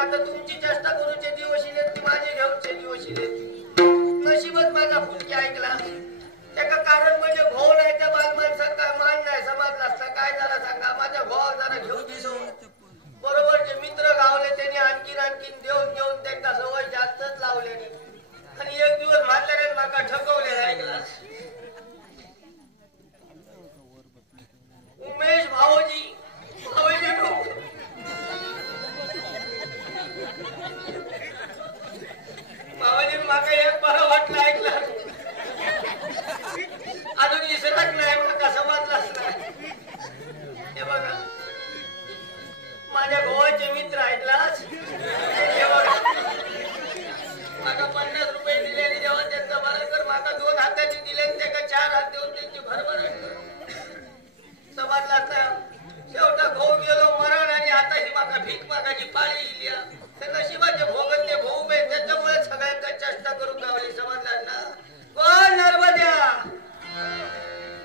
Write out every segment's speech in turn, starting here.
आता तुमची चेष्टा करूचे दिवशी ती माझे घेऊचे दिवशी नशीबच माझा फुटकी ऐकला त्याका कारण म्हणजे भाऊ नाही त्या बाल माणसात काय मान नाही समाजला असता काय झाला सांगा माझ्या भावा जरा घेऊन दिसो बरोबर जे मित्र गावले त्यांनी आणखीन देऊन त्यांना सवय जास्तच लावले आणि एक दिवस म्हाताऱ्याने माका ठकवले ऐकला उमेश भाऊजी भावाजी माका एक बरं वाटलं ऐकला अजून विसरत नाही माका समजलाच नाही हे बघा माझ्या भावाचे मित्र ऐकलाच हे बघा माका 50 रुपये दिले आणि जेव्हा त्यांचा बरोबर माका 2 हाताची दिले त्याका 4 हात देऊन त्यांची भरभर समजलाच नाही शेवटा भाऊ गेलो मरण आणि आता ही माका भीक मागाची पाळी इली त्या नशिबाचे भोगत ते भाऊ बे त्याच्यामुळे सगळ्यांचा चेष्टा करून गावली समजला ना कोण नर्मद्या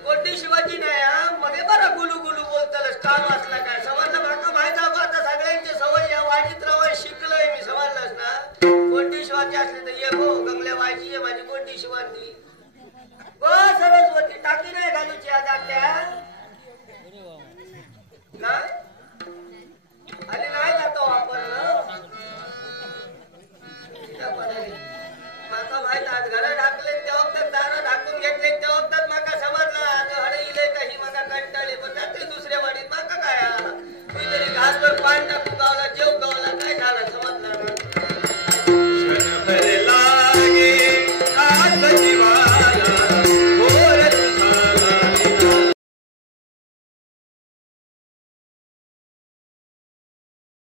कोणती शिवाजी नाही मध्ये बरं गुलू बोलतालच काम असला काय समजलं माका माहित आहे आता सगळ्यांची सवय या वाजीत राव शिकलोय मी समजलंच ना कोणती शिवाजी असली तर ये हो गंगल्या वाजी आहे माझी कोणती शिवाजी हो सरस्वती टाकी नाही घालूची आज त्या अरे नाही